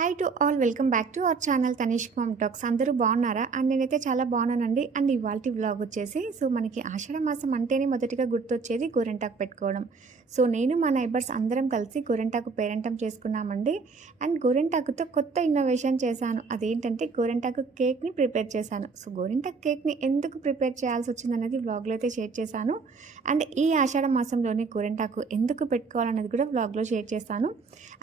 Hi to all welcome back to our channel Tanish mom talks అందరూ బాగున్నారా? And నేనైతే చాలా బాగున్నానండి. అండ్ ఇవాళ వ్లాగ్ వచ్చేసి సో మనకి ఆషాఢ మాసం అంటేనే మొదటిగా గుర్తొచ్చేది గోరెంటాకు పెట్టుకోవడం. సో నేను మా నైబర్స్ అందరం కలిసి గోరెంటాకు పేరెంటం చేసుకున్నామండి. అండ్ గోరెంటాకుతో కొత్త ఇన్నోవేషన్ చేశాను. అదేంటంటే గోరెంటాకు కేక్ని ప్రిపేర్ చేశాను. సో గోరెంటాకు కేక్ని ఎందుకు ప్రిపేర్ చేయాల్సి వచ్చిందనేది వ్లాగ్లో అయితే షేర్ చేశాను. అండ్ ఈ ఆషాఢ మాసంలోనే గోరెంటాకు ఎందుకు పెట్టుకోవాలనేది కూడా వ్లాగ్లో షేర్ చేస్తాను.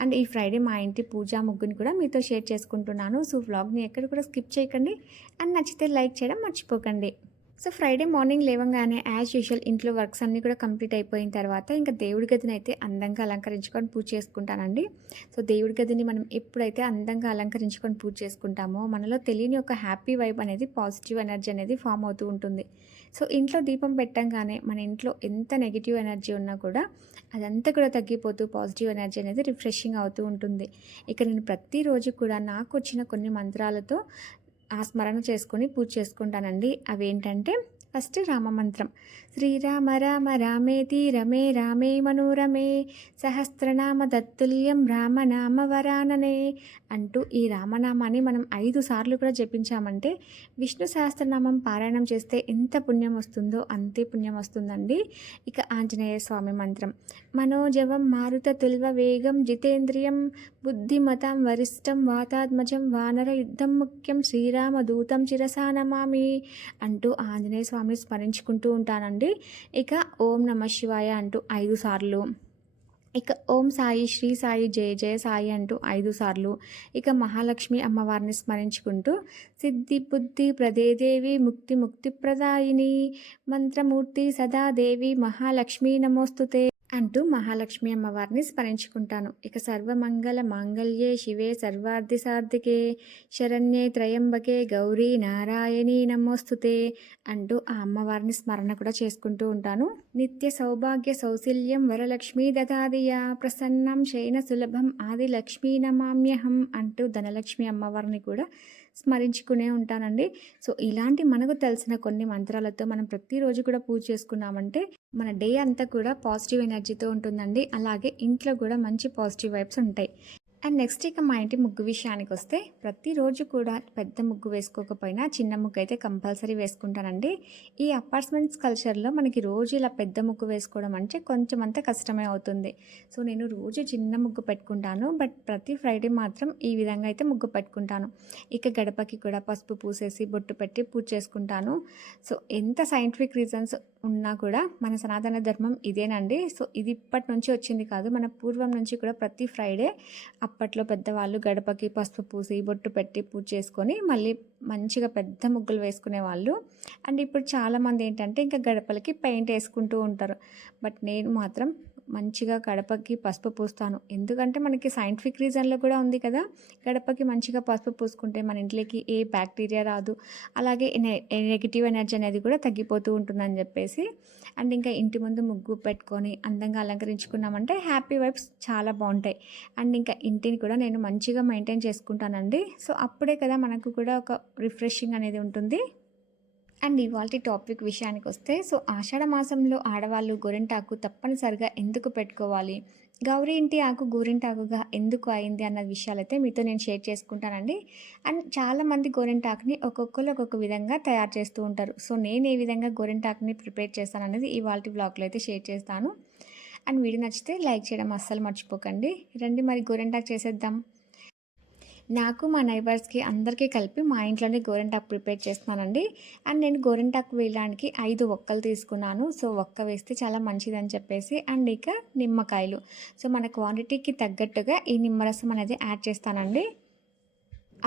అండ్ ఈ ఫ్రైడే మా ఇంటి పూజా ముగ్గుని కూడా మీతో షేర్ చేసుకుంటున్నాను. సో వ్లాగ్ని ఎక్కడ కూడా స్కిప్ చేయకండి. అండ్ నచ్చితే లైక్ చేయడం మర్చిపోకండి. సో ఫ్రైడే మార్నింగ్ లేవగానే యాజ్ యూజువల్ ఇంట్లో వర్క్స్ అన్నీ కూడా కంప్లీట్ అయిపోయిన తర్వాత ఇంకా దేవుడి గదిని అయితే అందంగా అలంకరించుకొని పూజ చేసుకుంటానండి. సో దేవుడి గదిని మనం ఎప్పుడైతే అందంగా అలంకరించుకొని పూజ చేసుకుంటామో మనలో తెలియని ఒక హ్యాపీ వైబ్ అనేది పాజిటివ్ ఎనర్జీ అనేది ఫామ్ అవుతూ ఉంటుంది. సో ఇంట్లో దీపం పెట్టంగానే మన ఇంట్లో ఎంత నెగిటివ్ ఎనర్జీ ఉన్నా కూడా అదంతా కూడా తగ్గిపోతూ పాజిటివ్ ఎనర్జీ అనేది రిఫ్రెషింగ్ అవుతూ ఉంటుంది. ఇక నేను ప్రతిరోజు కూడా నాకు వచ్చిన కొన్ని మంత్రాలతో ఆ స్మరణ చేసుకొని పూజ చేసుకుంటానండి. అవి ఏంటంటే ఫస్ట్ రామమంత్రం. శ్రీరామ రామ రామేతి రమే రామే మనోరమే సహస్రనామ దత్తుల్యం రామనామ వరాననే అంటూ ఈ రామనామాన్ని మనం ఐదు సార్లు కూడా జపించామంటే విష్ణు సహస్రనామం పారాయణం చేస్తే ఎంత పుణ్యం వస్తుందో అంతే పుణ్యం వస్తుందండి. ఇక ఆంజనేయ స్వామి మంత్రం. మనోజవం మారుత తుల్వ వేగం జితేంద్రియం బుద్ధిమతం వరిష్టం వాతాత్మజం వానర యుద్ధం ముఖ్యం శ్రీరామదూతం చిరసానమామి అంటూ ఆంజనేయ స్వామిని స్మరించుకుంటూ ఉంటానండి. ఇక ఓం నమ శివాయ అంటూ ఐదు సార్లు. ఇక ఓం సాయి శ్రీ సాయి జయ జయ సాయి అంటూ ఐదు సార్లు. ఇక మహాలక్ష్మి అమ్మవారిని స్మరించుకుంటూ సిద్ధి బుద్ధి ప్రదేదేవి ముక్తి ముక్తి ప్రదాయిని మంత్రమూర్తి సదాదేవి మహాలక్ష్మి నమోస్తుతే అంటూ మహాలక్ష్మి అమ్మవారిని స్మరించుకుంటాను. ఇక సర్వమంగళ మాంగళ్యే శివే సర్వార్థి సార్థికే శరణ్యే త్రయంబకే గౌరీ నారాయణీ నమోస్తుతే అంటూ ఆ అమ్మవారిని స్మరణ కూడా చేసుకుంటూ ఉంటాను. నిత్య సౌభాగ్య సౌశల్యం వరలక్ష్మీ దదాదియా ప్రసన్నం శయన సులభం ఆది లక్ష్మీ నమామ్యహం అంటూ ధనలక్ష్మి అమ్మవారిని కూడా స్మరించుకునే ఉంటానండి. సో ఇలాంటి మనకు తెలిసిన కొన్ని మంత్రాలతో మనం ప్రతిరోజు కూడా పూజ చేసుకున్నామంటే మన డే అంతా కూడా పాజిటివ్ ఎనర్జీతో ఉంటుందండి. అలాగే ఇంట్లో కూడా మంచి పాజిటివ్ వైబ్స్ ఉంటాయి. అండ్ నెక్స్ట్ ఇక మా ఇంటి ముగ్గు విషయానికి వస్తే ప్రతిరోజు కూడా పెద్ద ముగ్గు వేసుకోకపోయినా చిన్న ముగ్గు అయితే కంపల్సరీ వేసుకుంటానండి. ఈ అపార్ట్మెంట్స్ కల్చర్లో మనకి రోజు ఇలా పెద్ద ముగ్గు వేసుకోవడం అంటే కొంచెం అంత కష్టమే అవుతుంది. సో నేను రోజు చిన్న ముగ్గు పెట్టుకుంటాను బట్ ప్రతి ఫ్రైడే మాత్రం ఈ విధంగా అయితే ముగ్గు పెట్టుకుంటాను. ఇక గడపకి కూడా పసుపు పూసేసి బొట్టు పెట్టి పూజ చేసుకుంటాను. సో ఎంత సైంటిఫిక్ రీజన్స్ ఉన్నా కూడా మన సనాతన ధర్మం ఇదేనండి. సో ఇది ఇప్పటి నుంచి వచ్చింది కాదు మన పూర్వం నుంచి కూడా ప్రతి ఫ్రైడే అప్పట్లో పెద్దవాళ్ళు గడపకి పసుపు పూసి బొట్టు పెట్టి పూజ చేసుకొని మళ్ళీ మంచిగా పెద్ద ముగ్గులు వేసుకునే వాళ్ళు. అండ్ ఇప్పుడు చాలామంది ఏంటంటే ఇంకా గడపలకి పెయింట్ వేసుకుంటూ ఉంటారు. బట్ నేను మాత్రం మంచిగా గడపకి పసుపు పూస్తాను. ఎందుకంటే మనకి సైంటిఫిక్ రీజన్లో కూడా ఉంది కదా గడపకి మంచిగా పసుపు పూసుకుంటే మన ఇంట్లోకి ఏ బ్యాక్టీరియా రాదు. అలాగే నెగిటివ్ ఎనర్జీ అనేది కూడా తగ్గిపోతూ ఉంటుందని చెప్పేసి అండ్ ఇంకా ఇంటి ముందు ముగ్గు పెట్టుకొని అందంగా అలంకరించుకున్నామంటే హ్యాపీ వైబ్స్ చాలా బాగుంటాయి. అండ్ ఇంకా ఇంటిని కూడా నేను మంచిగా మెయింటైన్ చేసుకుంటానండి. సో అప్పుడే కదా మనకు కూడా ఒక రిఫ్రెషింగ్ అనేది ఉంటుంది. అండ్ ఇవాళ టాపిక్ విషయానికి వస్తే సో ఆషాఢ మాసంలో ఆడవాళ్ళు గోరింటాకు తప్పనిసరిగా ఎందుకు పెట్టుకోవాలి? గౌరీ ఇంటి ఆకు గోరింటాకుగా ఎందుకు అయింది అన్న విషయాలైతే మీతో నేను షేర్ చేసుకుంటానండి. అండ్ చాలామంది గోరింటాకుని ఒక్కొక్కరు ఒక్కొక్క విధంగా తయారు చేస్తూ ఉంటారు. సో నేను ఏ విధంగా గోరింటాకుని ప్రిపేర్ చేస్తాను అనేది ఇవాళ బ్లాగ్లో అయితే షేర్ చేస్తాను. అండ్ వీడియో నచ్చితే లైక్ చేయడం అస్సలు మర్చిపోకండి. రండి మరి గోరింటాకు చేసేద్దాం. నాకు మా నైబర్స్కి అందరికీ కలిపి మా ఇంట్లోనే గోరెంటాకు ప్రిపేర్ చేస్తున్నానండి. అండ్ నేను గోరెంటాకు వేయడానికి ఐదు ఒక్కలు తీసుకున్నాను. సో ఒక్క వేస్తే చాలా మంచిదని చెప్పేసి అండ్ ఇక నిమ్మకాయలు. సో మన క్వాంటిటీకి తగ్గట్టుగా ఈ నిమ్మరసం అనేది యాడ్ చేస్తానండి.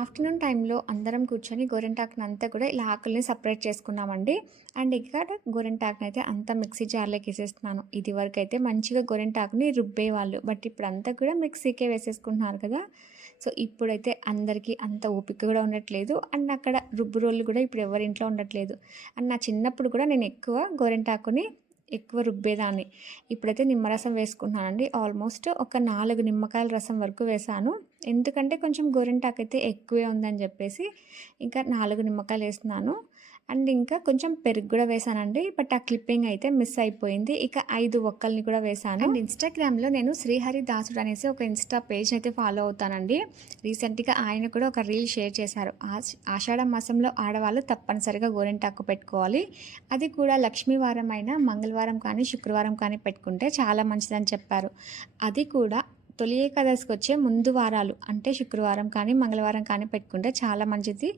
ఆఫ్టర్నూన్ టైంలో అందరం కూర్చొని గోరెంటాకుని అంతా కూడా ఇలా ఆకుల్ని సపరేట్ చేసుకున్నామండి. అండ్ ఇక్కడ గోరెంటాకుని అయితే అంతా మిక్సీ జార్లోకి వేసేస్తున్నాను. ఇది వరకు అయితే మంచిగా గోరెంటాకుని రుబ్బేవాళ్ళు. బట్ ఇప్పుడు అంతా కూడా మిక్సీకే వేసేసుకుంటున్నారు కదా. సో ఇప్పుడైతే అందరికీ అంత ఓపిక కూడా ఉండట్లేదు. అండ్ అక్కడ రుబ్బు రోళ్ళు కూడా ఇప్పుడు ఎవరి ఇంట్లో ఉండట్లేదు. అండ్ నా చిన్నప్పుడు కూడా నేను ఎక్కువ గోరెంటాకుని ఎక్కువ రుబ్బేదాన్ని. ఇప్పుడైతే నిమ్మరసం వేసుకున్నానండి ఆల్మోస్ట్ ఒక నాలుగు నిమ్మకాయల రసం వరకు వేసాను. ఎందుకంటే కొంచెం గోరింటాకు అయితే ఎక్కువే ఉందని చెప్పేసి ఇంకా నాలుగు నిమ్మకాయలు వేస్తున్నాను. అండ్ ఇంకా కొంచెం పెరుగు కూడా వేసానండి. బట్ ఆ క్లిప్పింగ్ అయితే మిస్ అయిపోయింది. ఇక ఐదు ఒక్కల్ని కూడా వేసాను. అండ్ ఇన్స్టాగ్రామ్లో నేను శ్రీహరి దాసుడు అనేసి ఒక ఇన్స్టా పేజ్ అయితే ఫాలో అవుతానండి. రీసెంట్గా ఆయన కూడా ఒక రీల్ షేర్ చేశారు. ఆషాఢ మాసంలో ఆడవాళ్ళు తప్పనిసరిగా గోరింటాకు పెట్టుకోవాలి. అది కూడా లక్ష్మీవారం అయినా మంగళవారం కానీ శుక్రవారం కానీ పెట్టుకుంటే చాలా మంచిదని చెప్పారు. అది కూడా తొలి ఏకాదశికి వచ్చే ముందు వారాలు అంటే శుక్రవారం కానీ మంగళవారం కానీ పెట్టుకుంటే చాలా మంచిది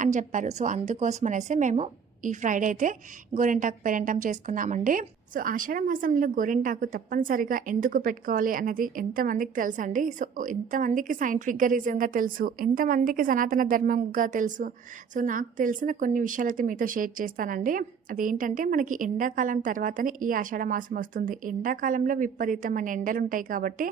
అని చెప్పారు. సో అందుకోసం అనేసి మేము ఈ ఫ్రైడే అయితే గోరింటాకు పెరంటం చేసుకున్నామండి. సో ఆషాఢ మాసంలో గోరింటాకు తప్పనిసరిగా ఎందుకు పెట్టుకోవాలి అన్నది ఎంతమందికి తెలుసు అండి సో ఎంతమందికి సైంటిఫిక్గా రీజన్గా తెలుసు? ఎంతమందికి సనాతన ధర్మంగా తెలుసు? సో నాకు తెలిసిన కొన్ని విషయాలు అయితే మీతో షేర్ చేస్తానండి. అదేంటంటే మనకి ఎండాకాలం తర్వాతనే ఈ ఆషాఢ మాసం వస్తుంది. ఎండాకాలంలో విపరీతమైన ఎండలు ఉంటాయి కాబట్టి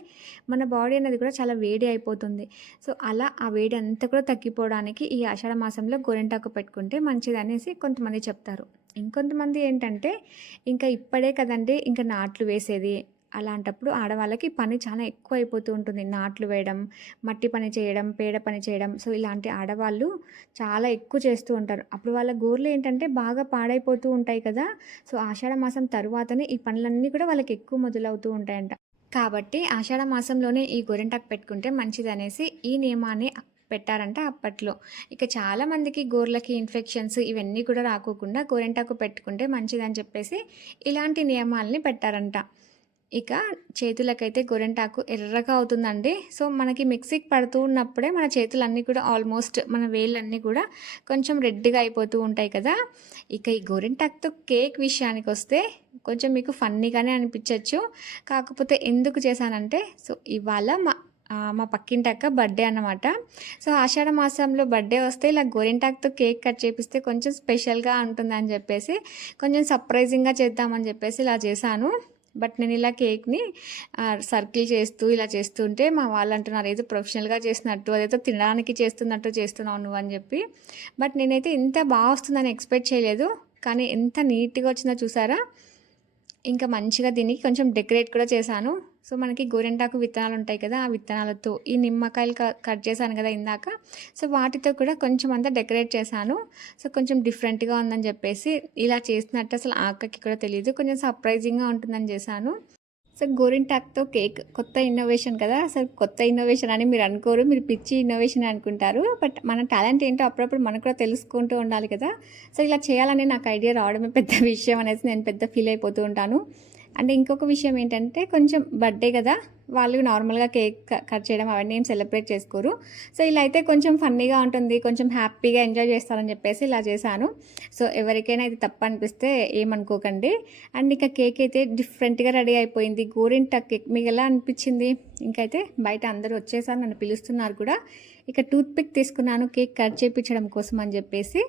మన బాడీ అనేది కూడా చాలా వేడి అయిపోతుంది. సో అలా ఆ వేడి అంతా కూడా తగ్గిపోవడానికి ఈ ఆషాఢ మాసంలో గోరింటాకు పెట్టుకుంటే మంచిది అనేసి కొంతమంది చెప్తారు. ఇంకొంతమంది ఏంటంటే ఇంకా ఇప్పుడే కదండి ఇంకా నాట్లు వేసేది. అలాంటప్పుడు ఆడవాళ్ళకి పని చాలా ఎక్కువ అయిపోతూ ఉంటుంది. నాట్లు వేయడం మట్టి పని చేయడం పేడ పని చేయడం. సో ఇలాంటి ఆడవాళ్ళు చాలా ఎక్కువ చేస్తూ ఉంటారు. అప్పుడు వాళ్ళ గోర్లు ఏంటంటే బాగా పాడైపోతూ ఉంటాయి కదా. సో ఆషాఢ మాసం తరువాతనే ఈ పనులన్నీ కూడా వాళ్ళకి ఎక్కువ మొదలవుతూ ఉంటాయంట. కాబట్టి ఆషాఢ మాసంలోనే ఈ గోరింటాకు పెట్టుకుంటే మంచిది అనేసి ఈ నియమాన్ని పెట్టారంట అప్పట్లో. ఇక చాలా మందికి గోర్లకి ఇన్ఫెక్షన్స్ ఇవన్నీ కూడా రాకోకుండా గోరెంటాకు పెట్టుకుంటే మంచిదని చెప్పేసి ఇలాంటి నియమాలని పెట్టారంట. ఇక చేతులకైతే గోరింటాకు ఎర్రగా అవుతుందండి. సో మనకి మిక్సీకి పడుతూ ఉన్నప్పుడే మన చేతులన్నీ కూడా ఆల్మోస్ట్ మన వేళ్ళన్నీ కూడా కొంచెం రెడ్గా అయిపోతూ ఉంటాయి కదా. ఇక ఈ గోరింటాకుతో కేక్ విషయానికి వస్తే కొంచెం మీకు ఫన్నీగానే అనిపించవచ్చు కాకపోతే ఎందుకు చేశానంటే సో ఇవాళ మా మా పక్కింటి అక్క బర్త్డే అన్నమాట. సో ఆషాఢ మాసంలో బర్త్డే వస్తే ఇలా గోరింటాకుతో కేక్ కట్ చేపిస్తే కొంచెం స్పెషల్గా ఉంటుందని చెప్పేసి కొంచెం సర్ప్రైజింగ్గా చేద్దామని చెప్పేసి ఇలా చేశాను. బట్ నేను ఇలా కేక్ని సర్కిల్ చేస్తూ ఇలా చేస్తుంటే మా వాళ్ళు అంటున్నారు ఏదో ప్రొఫెషనల్గా చేసినట్టు అదేదో తినడానికి చేస్తున్నట్టు చేస్తున్నావు నువ్వు అని చెప్పి. బట్ నేనైతే ఇంత బాగా వస్తుందని ఎక్స్పెక్ట్ చేయలేదు. కానీ ఎంత నీట్గా వచ్చిందో చూసారా? ఇంకా మంచిగా దీనికి కొంచెం డెకరేట్ కూడా చేశాను. సో మనకి గోరింటాకు విత్తనాలు ఉంటాయి కదా ఆ విత్తనాలతో ఈ నిమ్మకాయలు క- కట్ చేశాను కదా ఇందాక. సో వాటితో కూడా కొంచెం అంతా డెకరేట్ చేశాను. సో కొంచెం డిఫరెంట్గా ఉందని చెప్పేసి ఇలా చేసినట్టు అసలు ఆకకి కూడా తెలియదు కొంచెం సర్ప్రైజింగ్గా ఉంటుందని చేశాను. సో గోరింటాక్తో కేక్ కొత్త ఇన్నోవేషన్ కదా. అసలు కొత్త ఇన్నోవేషన్ అని మీరు అనుకోరు మీరు పిచ్చి ఇన్నోవేషన్ అనుకుంటారు. బట్ మన టాలెంట్ ఏంటో అప్పుడప్పుడు మనకు కూడా తెలుసుకుంటూ ఉండాలి కదా. సో ఇలా చేయాలని నాకు ఐడియా రావడమే పెద్ద విషయం అనేసి నేను పెద్ద ఫీల్ అయిపోతూ ఉంటాను. అండ్ ఇంకొక విషయం ఏంటంటే కొంచెం బర్త్డే కదా వాళ్ళు నార్మల్గా కేక్ క- కట్ చేయడం అవన్నీ ఏం సెలబ్రేట్ చేసుకోరు. సో ఇలా అయితే కొంచెం ఫన్నీగా ఉంటుంది కొంచెం హ్యాపీగా ఎంజాయ్ చేస్తారని చెప్పేసి ఇలా చేశాను. సో ఎవరికైనా ఇది తప్ప అనిపిస్తే ఏమనుకోకండి. అండ్ ఇంకా కేక్ అయితే డిఫరెంట్గా రెడీ అయిపోయింది. గోరింట కేక్ మీకు ఎలా అనిపించింది? ఇంకైతే బయట అందరూ వచ్చేసారు నన్ను పిలుస్తున్నారు కూడా. ఇక టూత్పిక్ తీసుకున్నాను కేక్ కట్ చేయించడం కోసం అని చెప్పేసి.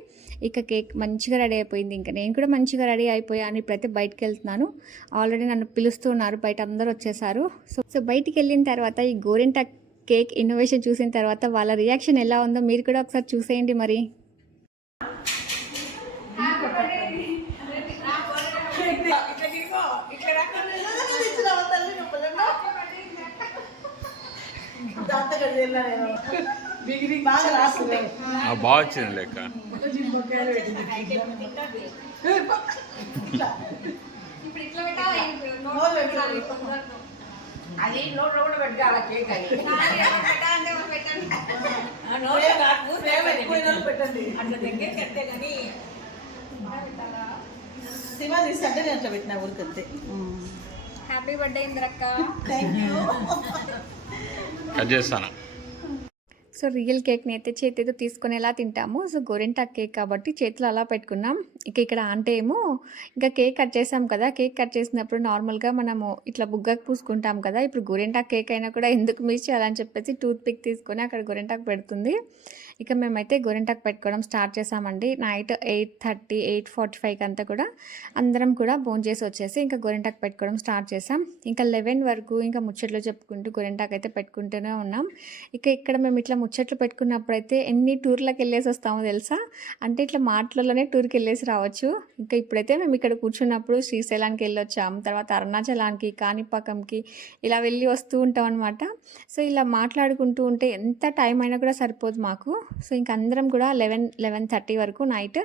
ఇక కేక్ మంచిగా రెడీ అయిపోయింది. ఇంకా నేను కూడా మంచిగా రెడీ అయిపోయాను ఇప్పుడైతే బయటకు వెళ్తున్నాను ఆల్రెడీ నన్ను పిలుస్తున్నారు బయట అందరూ వచ్చేసారు. సో సో బయటికి వెళ్ళిన తర్వాత ఈ గోరింట కేక్ ఇన్నోవేషన్ చూసిన తర్వాత వాళ్ళ రియాక్షన్ ఎలా ఉందో మీరు కూడా ఒకసారి చూసేయండి మరి. బాగా ఆ, బాగా వచ్చింది లెక్క. అది నోట్లో కూడా కేక్ పెట్టండి. అట్లా దగ్గర కట్టే కానీ సినిమా తీసి అంటే నేను అట్లా పెట్టిన ఊరికంతే. హ్యాపీ బర్త్డే ఇంద్రక్క. థ్యాంక్ యూ కట్ చేస్తాను. సో రియల్ కేక్ని అయితే చేతితో తీసుకొని ఎలా తింటాము. సో గోరింటా కేక్ కాబట్టి చేతిలో అలా పెట్టుకున్నాం. ఇక ఇక్కడ అంటే ఏమో ఇంకా కేక్ కట్ చేసాం కదా. కేక్ కట్ చేసినప్పుడు నార్మల్గా మనము ఇట్లా బుగ్గకు పూసుకుంటాం కదా. ఇప్పుడు గోరింటా కేక్ అయినా కూడా ఎందుకు మిస్ చేయాలని చెప్పేసి టూత్ పిక్ తీసుకొని అక్కడ గోరింటాకు పెడుతుంది. ఇక మేమైతే గోరింటాకు పెట్టుకోవడం స్టార్ట్ చేసామండి. Night eight thirty eight forty ఫైవ్కి అంతా కూడా అందరం కూడా భోంచేసి చేసి వచ్చేసి ఇంకా గోరింటాకు పెట్టుకోవడం స్టార్ట్ చేసాం. ఇంకా లెవెన్ వరకు ఇంకా ముచ్చట్లు చెప్పుకుంటూ గోరింటాకు అయితే పెట్టుకుంటూనే ఉన్నాం. ఇక ఇక్కడ మేము ఇట్లా ముచ్చట్లు పెట్టుకున్నప్పుడైతే ఎన్ని టూర్లకు వెళ్ళేసి వస్తామో తెలుసా? అంటే ఇట్లా మాటలలోనే టూర్కి వెళ్ళేసి రావచ్చు. ఇంకా ఇప్పుడైతే మేము ఇక్కడ కూర్చున్నప్పుడు శ్రీశైలానికి వెళ్ళొచ్చాం తర్వాత అరుణాచలానికి కాణిపాకంకి ఇలా వెళ్ళి వస్తూ ఉంటాం అనమాట సో ఇలా మాట్లాడుకుంటూ ఉంటే ఎంత టైం అయినా కూడా సరిపోదు మాకు. సో ఇంక అందరం కూడా లెవెన్ లెవెన్ థర్టీ వరకు నైట్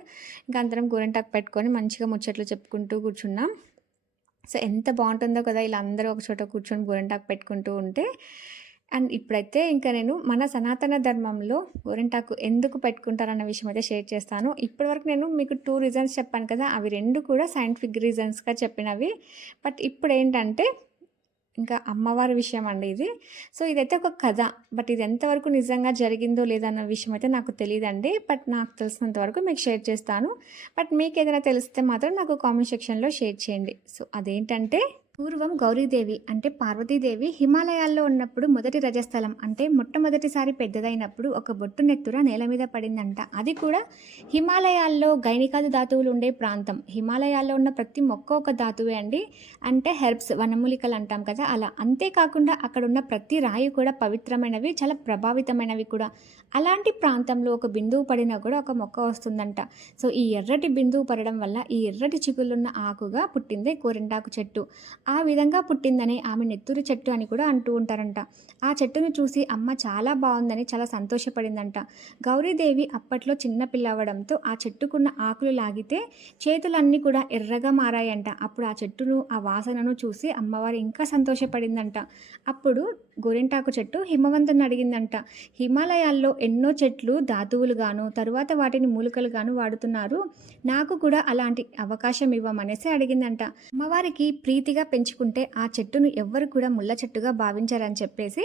ఇంకా అందరం గోరెంటాకు పెట్టుకొని మంచిగా ముచ్చట్లు చెప్పుకుంటూ కూర్చున్నాం. సో ఎంత బాగుంటుందో కదా ఇలా అందరూ ఒక చోట కూర్చొని గోరెంటాకు పెట్టుకుంటూ ఉంటే. అండ్ ఇప్పుడైతే ఇంకా నేను మన సనాతన ధర్మంలో గోరింటాకు ఎందుకు పెట్టుకుంటారన్న విషయం అయితే షేర్ చేస్తాను. ఇప్పటివరకు నేను మీకు టూ రీజన్స్ చెప్పాను కదా అవి రెండు కూడా సైంటిఫిక్ రీజన్స్గా చెప్పినవి. బట్ ఇప్పుడు ఏంటంటే ఇంకా అమ్మవారి విషయం అండి ఇది. సో ఇదైతే ఒక కథ బట్ ఇది ఎంతవరకు నిజంగా జరిగిందో లేదన్న విషయం అయితే నాకు తెలియదండి. బట్ నాకు తెలిసినంత వరకు మీకు షేర్ చేస్తాను. బట్ మీకు ఏదైనా తెలిస్తే మాత్రం నాకు కామెంట్ సెక్షన్లో షేర్ చేయండి. సో అదేంటంటే పూర్వం గౌరీదేవి అంటే పార్వతీదేవి హిమాలయాల్లో ఉన్నప్పుడు మొదటి రజస్థలం అంటే మొట్టమొదటిసారి పెద్దదైనప్పుడు ఒక బొట్టు నెత్తుర నేల మీద పడిందంట. అది కూడా హిమాలయాల్లో గైనికాది ధాతువులు ఉండే ప్రాంతం. హిమాలయాల్లో ఉన్న ప్రతి మొక్క ఒక ధాతువే అండి. అంటే హెర్బ్స్ వనమూలికలు అంటాం కదా అలా. అంతేకాకుండా అక్కడ ఉన్న ప్రతి రాయి కూడా పవిత్రమైనవి చాలా ప్రభావితమైనవి కూడా. అలాంటి ప్రాంతంలో ఒక బిందువు పడినా కూడా ఒక మొక్క వస్తుందంట. సో ఈ ఎర్రటి బిందువు పడడం వల్ల ఈ ఎర్రటి చిగుళ్ళున్న ఆకుగా పుట్టిందే కోరింటాకు చెట్టు. ఆ విధంగా పుట్టిందని ఆమె నెత్తూరు చెట్టు అని కూడా అంటూ ఉంటారంట. ఆ చెట్టును చూసి అమ్మ చాలా బాగుందని చాలా సంతోషపడిందంట. గౌరీదేవి అప్పట్లో చిన్న పిల్లవడంతో ఆ చెట్టుకున్న ఆకులు లాగితే చేతులన్నీ కూడా ఎర్రగా మారాయంట. అప్పుడు ఆ చెట్టును ఆ వాసనను చూసి అమ్మవారు ఇంకా సంతోషపడిందంట. అప్పుడు గోరింటాకు చెట్టు హిమవంతుని అడిగిందంట. హిమాలయాల్లో ఎన్నో చెట్లు ధాతువులుగాను తరువాత వాటిని మూలికలుగాను వాడుతున్నారు. నాకు కూడా అలాంటి అవకాశం ఇవ్వమనేసి అడిగిందంట. అమ్మవారికి ప్రీతిగా పెంచుకుంటే ఆ చెట్టును ఎవ్వరు కూడా ముళ్ళ చెట్టుగా భావించారని చెప్పేసి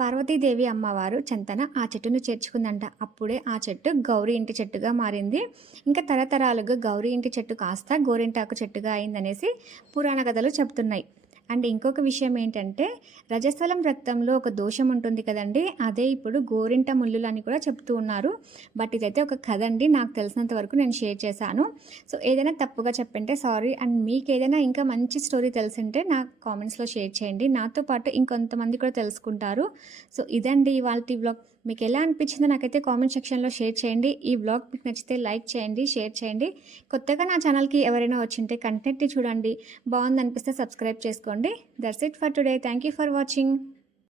పార్వతీదేవి అమ్మవారు చెంతన ఆ చెట్టును చేర్చుకుందంట. అప్పుడే ఆ చెట్టు గౌరీ ఇంటి చెట్టుగా మారింది. ఇంకా తరతరాలుగా గౌరీ ఇంటి చెట్టు కాస్త గోరింటాకు చెట్టుగా అయిందనేసి పురాణ కథలు చెప్తున్నాయి. అండ్ ఇంకొక విషయం ఏంటంటే రజస్థలం రక్తంలో ఒక దోషం ఉంటుంది కదండి అదే ఇప్పుడు గోరింట ముళ్ళులు అని కూడా చెప్తూ ఉన్నారు. బట్ ఇదైతే ఒక కథ అండి నాకు తెలిసినంత వరకు నేను షేర్ చేశాను. సో ఏదైనా తప్పుగా చెప్పింటే సారీ. అండ్ మీకు ఏదైనా ఇంకా మంచి స్టోరీ తెలిసింటే నాకు కామెంట్స్లో షేర్ చేయండి. నాతో పాటు ఇంకొంతమంది కూడా తెలుసుకుంటారు. సో ఇదండి ఇవాళ వ్లాగ్. మీకు ఎలా అనిపించిందో నాకైతే కామెంట్ సెక్షన్లో షేర్ చేయండి. ఈ వ్లాగ్ మీకు నచ్చితే లైక్ చేయండి షేర్ చేయండి. కొత్తగా నా ఛానల్కి ఎవరైనా వచ్చింటే కంటెంట్ని చూడండి. బాగుంది అనిపిస్తే సబ్స్క్రైబ్ చేసుకోండి. That's it for today. Thank you for watching.